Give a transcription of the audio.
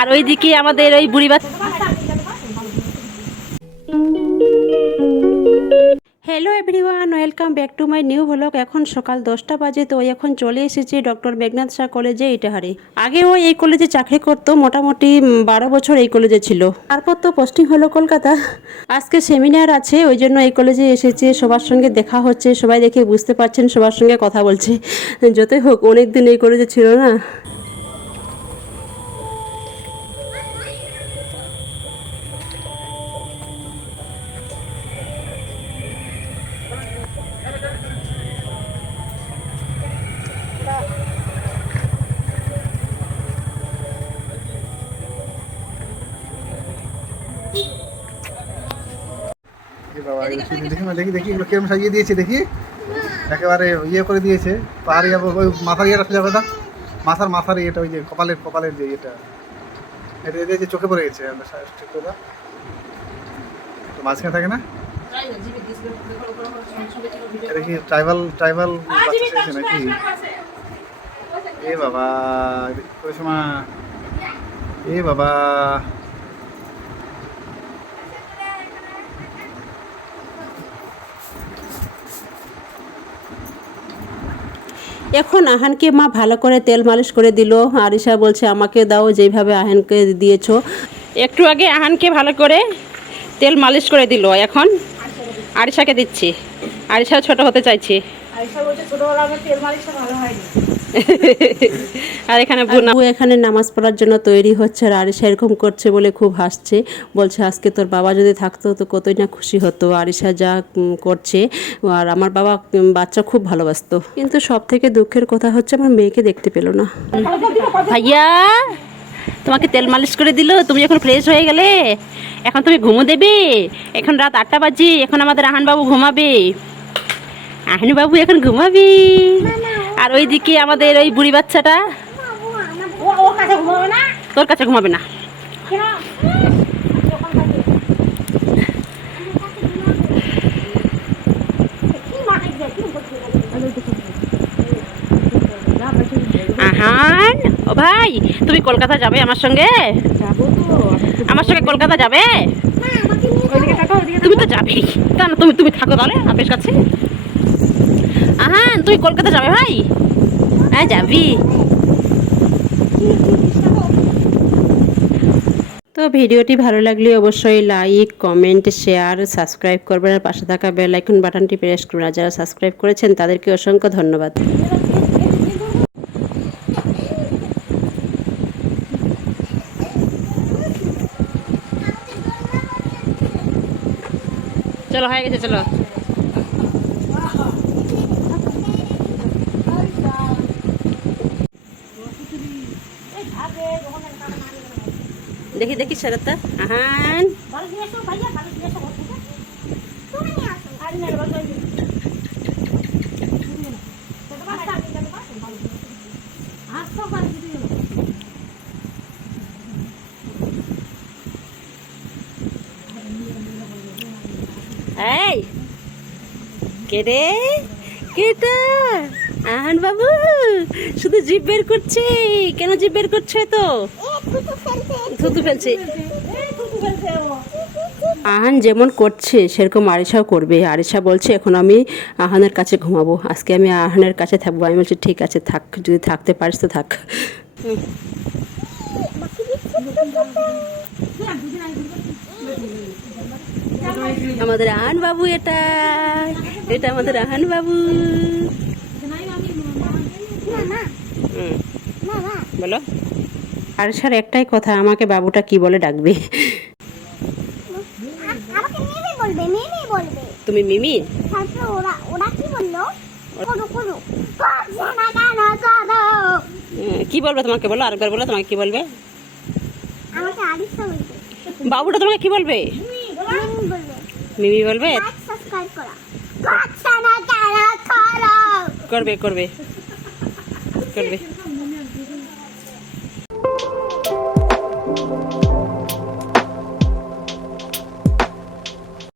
আর ওইদিকে আমাদের ওই বুড়ি বাচ্চা। Hello everyone, welcome back to my new blog. এখন সকাল 10টা বাজে। তো এখন চলে এসেছি ডক্টর মেঘনাথ শাহ কলেজে ইটাহারে। আগে ও এই কলেজে চাকরি করতো, মোটামুটি 12 বছর এই কলেজে ছিল। তারপর তো পোস্টিং হলো কলকাতা। আজকে সেমিনার আছে, ওই জন্য এই কলেজে এসেছে। সবার সঙ্গে দেখা হচ্ছে, সবাই দেখে বুঝতে পারছেন সবার সঙ্গে কথা বলছে। যতই হোক অনেকদিন এই কলেজে ছিল না। দেখি দেখি এগুলো কেমন সাজিয়ে দিয়েছে, দেখি একেবারে ইয়ে করে দিয়েছে। পাহাড়ি ওই মাথার ইয়েটা সোজা কথা, মাথার ইয়েটা, ওই যে কপালের যে ইয়েটা, এটা যে চোখে পড়ে গেছে। ঠিক কথা, তো মাঝখানে থাকে না, এটা কি ট্রাইবাল বাচ্চা নাকি? এ বাবা, ওই সময় এ বাবা, এখন আহানকে মা ভালো করে তেল মালিশ করে দিল। আরিশা বলছে আমাকে দাও, যেইভাবে আহানকে দিয়েছো। একটু আগে আহানকে ভালো করে তেল মালিশ করে দিল, এখন আরিশাকে দিচ্ছি। আরিশা ছোট হতে চাইছে। আর এখানে এখানে নামাজ পড়ার জন্য তৈরি হচ্ছে। আর আরিশা এরকম করছে বলে খুব হাসছে। বলছে আজকে তোর বাবা যদি থাকতো তো কতই না খুশি হতো। আরিশা যা করছে, আর আমার বাবা বাচ্চা খুব ভালোবাসতো। কিন্তু সব থেকে দুঃখের কথা হচ্ছে আমার মেয়েকে দেখতে পেল না। ভাইয়া তোমাকে তেল মালিশ করে দিল, তুমি এখন ফ্রেশ হয়ে গেলে, এখন তুমি ঘুমো দেবে। এখন রাত 8টা বাজে, এখন আমাদের আহান বাবু ঘুমাবে। আহান বাবু এখন ঘুমাবি। আর ওইদিকে আমাদের ওই বুড়ি বাচ্চাটা তোর কাছে ঘুমাবে না। আহান ও ভাই, তুমি কলকাতা যাবে আমার সঙ্গে? আমার সঙ্গে কলকাতা যাবে? তুমি তো যাবি, তা না তুমি থাকো তাহলে আপের কাছে। আহান তুই কলকাতা যাবে ভাই? হ্যাঁ যাবি। তো ভিডিওটি ভালো লাগলে অবশ্যই লাইক, কমেন্ট, শেয়ার, সাবস্ক্রাইব করবেন। আর পাশে থাকা বেল আইকন বাটনটি প্রেস করুন। আর যারা সাবস্ক্রাইব করেছেন তাদেরকে অসংখ্য ধন্যবাদ। চলো হয়ে গেছে, চলো। দেখি দেখি শরৎটা আহান এই কে রে, কেটা? আহান বাবু শুধু জিভ বের করছে। কেন জিভ বের করছে? তো থুতু ফেলছে। আহান যেমন করছে সেরকম আরিশাও করবে। আরিশা বলছে এখন আমি আহানের কাছে ঘুমাবো, আজকে আমি আহানের কাছে থাকবো। আমি বলছি ঠিক আছে থাক, যদি থাকতে পারিস তো থাক। আমাদের আহান বাবু, এটা আমাদের আহান বাবু। বলো। আরিশার একটাই কথা, আমাকে বাবুটা কি বলে ডাকবে? তুমি মিমি? কি বলবে তোমাকে? বলো আরেকবার, বলো তোমাকে কি বলবে? বাবুটা তোমাকে কি বলবে? মিমি বলবে। করবে করবে করবে।